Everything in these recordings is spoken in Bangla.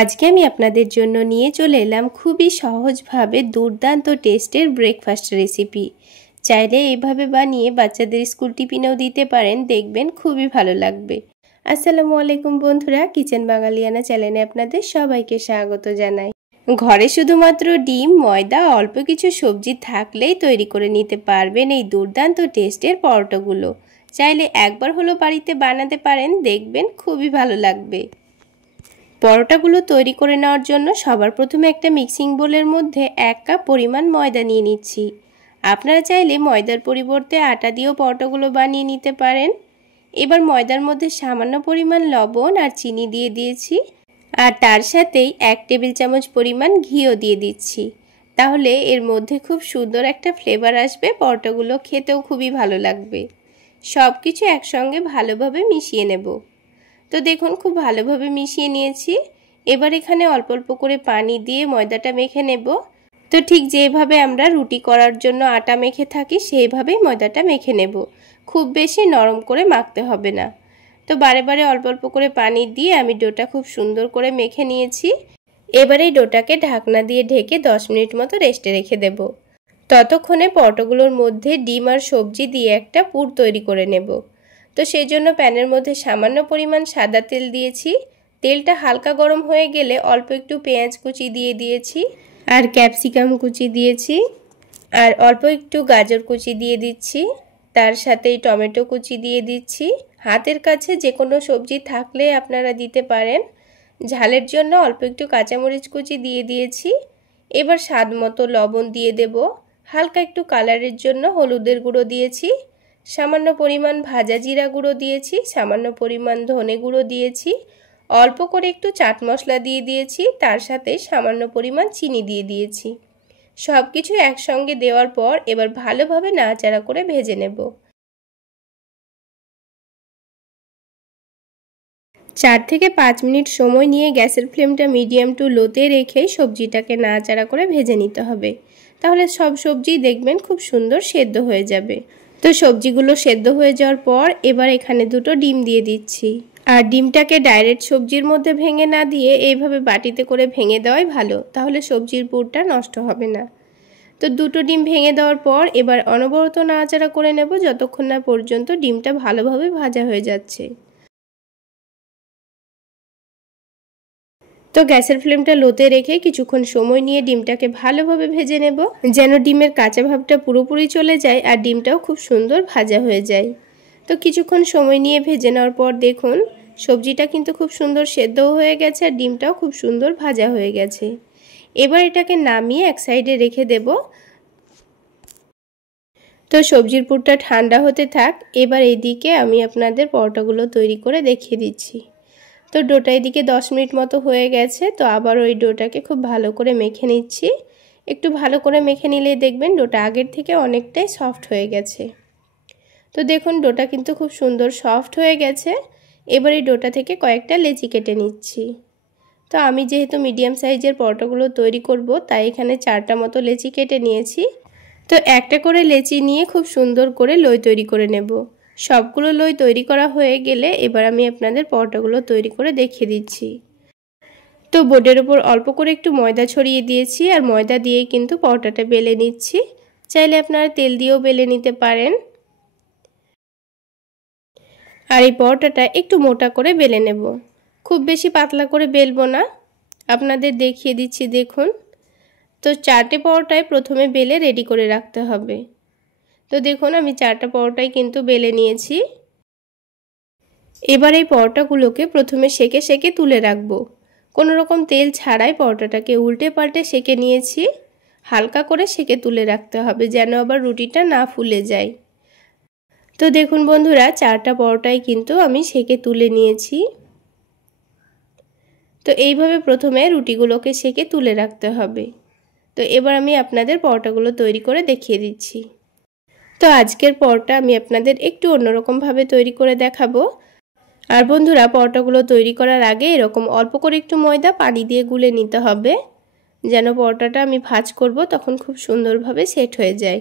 আজকে আমি আপনাদের জন্য নিয়ে চলে এলাম খুবই সহজভাবে দুর্দান্ত টেস্টের ব্রেকফাস্ট রেসিপি। চাইলে এইভাবে বানিয়ে বাচ্চাদের স্কুল টিফিনেও দিতে পারেন, দেখবেন খুবই ভালো লাগবে। আসসালামু আলাইকুম বন্ধুরা, কিচেন বাঙালিয়ানা চ্যানেলে আপনাদের সবাইকে স্বাগত জানাই। ঘরে শুধুমাত্র ডিম, ময়দা, অল্প কিছু সবজি থাকলেই তৈরি করে নিতে পারবেন এই দুর্দান্ত টেস্টের পরোটাগুলো। চাইলে একবার হলো বাড়িতে বানাতে পারেন, দেখবেন খুবই ভালো লাগবে। পরোটাগুলো তৈরি করে নেওয়ার জন্য সবার প্রথমে একটা মিক্সিং বোলের মধ্যে 1 কাপ পরিমাণ ময়দা নিয়ে নিচ্ছি। আপনারা চাইলে ময়দার পরিবর্তে আটা দিয়েও পরোটাগুলো বানিয়ে নিতে পারেন। এবার ময়দার মধ্যে সামান্য পরিমাণ লবণ আর চিনি দিয়ে দিয়েছি, আর তার সাথেই 1 টেবিল চামচ পরিমাণ ঘিও দিয়ে দিচ্ছি। তাহলে এর মধ্যে খুব সুন্দর একটা ফ্লেভার আসবে, পরোটাগুলো খেতেও খুবই ভালো লাগবে। সব কিছু একসঙ্গে ভালোভাবে মিশিয়ে নেব। তো দেখুন খুব ভালোভাবে মিশিয়ে নিয়েছি। এবার এখানে অল্প অল্প করে পানি দিয়ে ময়দাটা মেখে নেব। তো ঠিক যেভাবে আমরা রুটি করার জন্য আটা মেখে থাকি সেইভাবেই ময়দাটা মেখে নেব, খুব বেশি নরম করে মাখতে হবে না। তো বারে বারে অল্প অল্প করে পানি দিয়ে আমি ডোটা খুব সুন্দর করে মেখে নিয়েছি। এবারে এই ডোটাকে ঢাকনা দিয়ে ঢেকে 10 মিনিট মতো রেস্টে রেখে দেব। ততক্ষণে পরোটাগুলোর মধ্যে ডিম আর সবজি দিয়ে একটা পুর তৈরি করে নেব। তো সেই জন্য প্যানের মধ্যে সামান্য পরিমাণ সাদা তেল দিয়েছি। তেলটা হালকা গরম হয়ে গেলে অল্প একটু পেঁয়াজ কুচি দিয়ে দিয়েছি, আর ক্যাপসিকাম কুচি দিয়েছি, আর অল্প একটু গাজর কুচি দিয়ে দিচ্ছি। তার সাথেই টমেটো কুচি দিয়ে দিচ্ছি। হাতের কাছে যে কোনো সবজি থাকলে আপনারা দিতে পারেন। ঝালের জন্য অল্প একটু কাঁচামরিচ কুচি দিয়ে দিয়েছি। এবার স্বাদ মতো লবণ দিয়ে দেব। হালকা একটু কালারের জন্য হলুদের গুঁড়ো দিয়েছি, সামান্য পরিমাণ ভাজা জিরা গুঁড়ো দিয়েছি, সামান্য পরিমাণ ধনে গুঁড়ো দিয়েছি, অল্প করে একটু চাট মশলা দিয়ে দিয়েছি, তার সাথে সামান্য পরিমাণ চিনি দিয়ে দিয়েছি। সব কিছু একসঙ্গে দেওয়ার পর এবার ভালোভাবে নাড়াচাড়া করে ভেজে নেব। 4 থেকে 5 মিনিট সময় নিয়ে গ্যাসের ফ্লেমটা মিডিয়াম টু লোতে রেখে সবজিটাকে নাড়াচাড়া করে ভেজে নিতে হবে। তাহলে সব সবজি দেখবেন খুব সুন্দর সেদ্ধ হয়ে যাবে। তো সবজিগুলো সেদ্ধ হয়ে যাওয়ার পর এবার এখানে 2টো ডিম দিয়ে দিচ্ছি। আর ডিমটাকে ডাইরেক্ট সবজির মধ্যে ভেঙে না দিয়ে এইভাবে বাটিতে করে ভেঙে দেওয়াই ভালো, তাহলে সবজির পুরটা নষ্ট হবে না। তো 2টো ডিম ভেঙে দেওয়ার পর এবার অনবরত নাড়াচাড়া করে নেব যতক্ষণ না পর্যন্ত ডিমটা ভালোভাবে ভাজা হয়ে যাচ্ছে। তো গ্যাসের ফ্লেমটা লোতে রেখে কিছুক্ষণ সময় নিয়ে ডিমটাকে ভালোভাবে ভেজে নেব, যেন ডিমের কাঁচা ভাবটা পুরোপুরি চলে যায় আর ডিমটাও খুব সুন্দর ভাজা হয়ে যায়। তো কিছুক্ষণ সময় নিয়ে ভেজে নেওয়ার পর দেখুন সবজিটা কিন্তু খুব সুন্দর সেদ্ধও হয়ে গেছে আর ডিমটাও খুব সুন্দর ভাজা হয়ে গেছে। এবার এটাকে নামিয়ে এক সাইডে রেখে দেব। তো সবজির পুরটা ঠান্ডা হতে থাক। এবার এইদিকে আমি আপনাদের পরোটাগুলো তৈরি করে দেখিয়ে দিচ্ছি। তো ডোটা এদিকে 10 মিনিট মতো হয়ে গেছে। তো আবার ওই ডোটাকে খুব ভালো করে মেখে নিচ্ছি। একটু ভালো করে মেখে নিলেই দেখবেন ডোটা আগের থেকে অনেকটাই সফট হয়ে গেছে। তো দেখুন ডোটা কিন্তু খুব সুন্দর সফট হয়ে গেছে। এবার এই ডোটা থেকে কয়েকটা লেচি কেটে নিচ্ছি। তো আমি যেহেতু মিডিয়াম সাইজের পরোটাগুলো তৈরি করব, তাই এখানে 4টা মতো লেচি কেটে নিয়েছি। তো একটা করে লেচি নিয়ে খুব সুন্দর করে লই তৈরি করে নেব। সবগুলো লই তৈরি করা হয়ে গেলে এবার আমি আপনাদের পরোটাগুলো তৈরি করে দেখিয়ে দিচ্ছি। তো বোর্ডের উপর অল্প করে একটু ময়দা ছড়িয়ে দিয়েছি, আর ময়দা দিয়েই কিন্তু পরোটাটা বেলে নিচ্ছি। চাইলে আপনারা তেল দিয়েও বেলে নিতে পারেন। আর এই পরোটাটা একটু মোটা করে বেলে নেব, খুব বেশি পাতলা করে বেলবো না। আপনাদের দেখিয়ে দিচ্ছি দেখুন। তো 4টে পরোটায় প্রথমে বেলে রেডি করে রাখতে হবে। তো দেখুন আমি 4টা পরোটাই কিন্তু বেলে নিয়েছি। এবার এই পরোটাগুলোকে প্রথমে সেকে সেকে তুলে রাখবো। কোনো রকম তেল ছাড়াই পরোটাটাকে উল্টে পাল্টে সেকে নিয়েছি। হালকা করে সেকে তুলে রাখতে হবে যেন আবার রুটিটা না ফুলে যায়। তো দেখুন বন্ধুরা 4টা পরোটাই কিন্তু আমি সেকে তুলে নিয়েছি। তো এইভাবে প্রথমে রুটিগুলোকে সেকে তুলে রাখতে হবে। তো এবার আমি আপনাদের পরোটাগুলো তৈরি করে দেখিয়ে দিচ্ছি। তো আজকের পরোটা আমি আপনাদের একটু অন্যরকমভাবে তৈরি করে দেখাবো। আর বন্ধুরা পরোটাগুলো তৈরি করার আগে এরকম অল্প করে একটু ময়দা পানি দিয়ে গুলে নিতে হবে, যেন পরোটাটা আমি ভাজ করব তখন খুব সুন্দরভাবে সেট হয়ে যায়।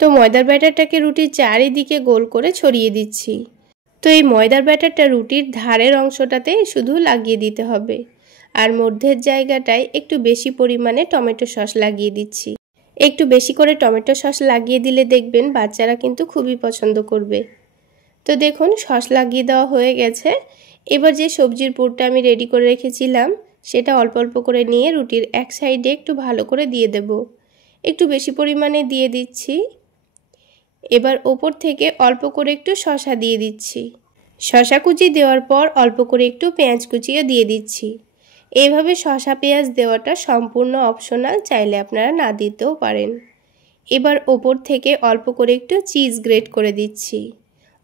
তো ময়দার ব্যাটারটাকে রুটির চারিদিকে গোল করে ছড়িয়ে দিচ্ছি। তো এই ময়দার ব্যাটারটা রুটির ধারের অংশটাতে শুধু লাগিয়ে দিতে হবে, আর মধ্যের জায়গাটায় একটু বেশি পরিমাণে টমেটো সস লাগিয়ে দিচ্ছি। একটু বেশি করে টমেটো সস লাগিয়ে দিলে দেখবেন বাচ্চারা কিন্তু খুবই পছন্দ করবে। তো দেখুন সস লাগিয়ে দেওয়া হয়ে গেছে। এবার যে সবজির পুরটা আমি রেডি করে রেখেছিলাম সেটা অল্প অল্প করে নিয়ে রুটির এক সাইডে একটু ভালো করে দিয়ে দেব। একটু বেশি পরিমাণে দিয়ে দিচ্ছি। এবার ওপর থেকে অল্প করে একটু শসা দিয়ে দিচ্ছি। শসা কুচি দেওয়ার পর অল্প করে একটু পেঁয়াজ কুচিও দিয়ে দিচ্ছি। এইভাবে শসা পেঁয়াজ দেওয়াটা সম্পূর্ণ অপশনাল, চাইলে আপনারা না দিতেও পারেন। এবার ওপর থেকে অল্প করে একটু চিজ গ্রেট করে দিচ্ছি।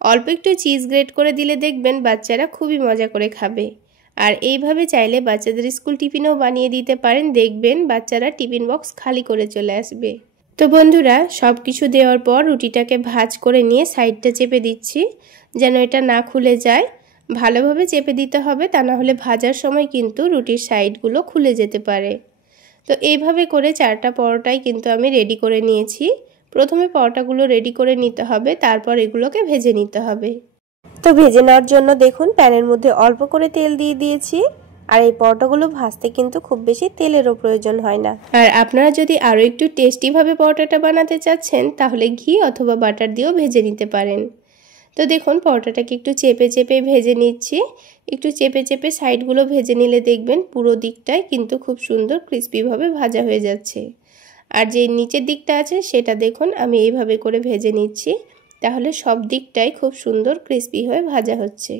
অল্প একটু চিজ গ্রেট করে দিলে দেখবেন বাচ্চারা খুবই মজা করে খাবে। আর এইভাবে চাইলে বাচ্চাদের স্কুল টিফিনও বানিয়ে দিতে পারেন, দেখবেন বাচ্চারা টিফিন বক্স খালি করে চলে আসবে। তো বন্ধুরা সব কিছু দেওয়ার পর রুটিটাকে ভাঁজ করে নিয়ে সাইডটা চেপে দিচ্ছি যেন এটা না খুলে যায়। ভালোভাবে চেপে দিতে হবে, তা না হলে ভাজার সময় কিন্তু রুটির সাইডগুলো খুলে যেতে পারে। তো এইভাবে করে 4টা পরোটাই কিন্তু আমি রেডি করে নিয়েছি। প্রথমে পরোটাগুলো রেডি করে নিতে হবে, তারপর এগুলোকে ভেজে নিতে হবে। তো ভেজে নেওয়ার জন্য দেখুন প্যানের মধ্যে অল্প করে তেল দিয়ে দিয়েছি। আর এই পরোটাগুলো ভাজতে কিন্তু খুব বেশি তেলেরও প্রয়োজন হয় না। আর আপনারা যদি আরও একটু টেস্টিভাবে পরোটাটা বানাতে চাচ্ছেন তাহলে ঘি অথবা বাটার দিয়েও ভেজে নিতে পারেন। তো দেখুন পরোটাটাকে একটু চেপে চেপে ভেজে নিচ্ছি। একটু চেপে চেপে সাইডগুলো ভেজে নিলে দেখবেন পুরো দিকটাই কিন্তু খুব সুন্দর ক্রিস্পিভাবে ভাজা হয়ে যাচ্ছে। আর যে নিচের দিকটা আছে সেটা দেখুন আমি এইভাবে করে ভেজে নিচ্ছি, তাহলে সব দিকটাই খুব সুন্দর ক্রিস্পি হয়ে ভাজা হচ্ছে।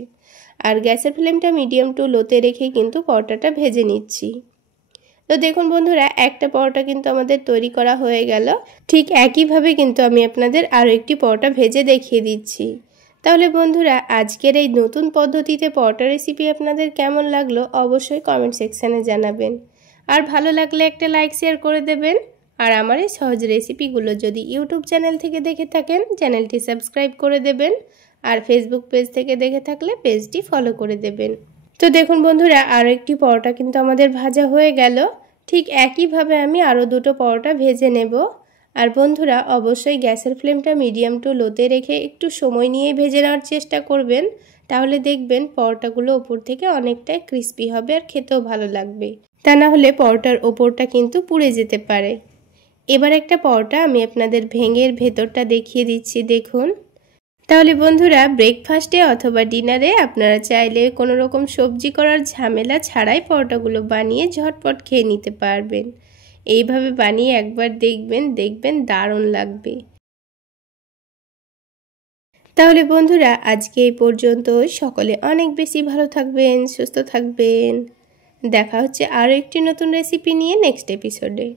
আর গ্যাসের ফ্লেমটা মিডিয়াম টু লোতে রেখে কিন্তু পরোটাটা ভেজে নিচ্ছি। তো দেখুন বন্ধুরা একটা পরোটা কিন্তু আমাদের তৈরি করা হয়ে গেল। ঠিক একইভাবে কিন্তু আমি আপনাদের আরও একটি পরোটা ভেজে দেখিয়ে দিচ্ছি। তাহলে বন্ধুরা আজকের এই নতুন পদ্ধতিতে পরোটা রেসিপি আপনাদের কেমন লাগলো অবশ্যই কমেন্ট সেকশানে জানাবেন। আর ভালো লাগলে একটা লাইক শেয়ার করে দেবেন। আর আমার এই সহজ রেসিপিগুলো যদি ইউটিউব চ্যানেল থেকে দেখে থাকেন চ্যানেলটি সাবস্ক্রাইব করে দেবেন। আর ফেসবুক পেজ থেকে দেখে থাকলে পেজটি ফলো করে দেবেন। তো দেখুন বন্ধুরা আরও একটি পরোটা কিন্তু আমাদের ভাজা হয়ে গেল। ঠিক একইভাবে আমি আরও দুটো পরোটা ভেজে নেব। আর বন্ধুরা অবশ্যই গ্যাসের ফ্লেমটা মিডিয়াম টু লোতে রেখে একটু সময় নিয়ে ভেজে নেওয়ার চেষ্টা করবেন, তাহলে দেখবেন পরোটাগুলো ওপর থেকে অনেকটাই ক্রিস্পি হবে আর খেতেও ভালো লাগবে। তা না হলে পরোটার ওপরটা কিন্তু পুড়ে যেতে পারে। এবার একটা পরোটা আমি আপনাদের ভেঙে ভেতরটা দেখিয়ে দিচ্ছি দেখুন। তাহলে বন্ধুরা ব্রেকফাস্টে অথবা ডিনারে আপনারা চাইলে কোনো রকম সবজি করার ঝামেলা ছাড়াই পরোটাগুলো বানিয়ে ঝটপট খেয়ে নিতে পারবেন। এইভাবে বানিয়ে একবার দেখবেন দারুণ লাগবে। তাহলে বন্ধুরা আজকে এই পর্যন্ত। সকলে অনেক বেশি ভালো থাকবেন, সুস্থ থাকবেন। দেখা হচ্ছে আরও একটি নতুন রেসিপি নিয়ে নেক্সট এপিসোডে।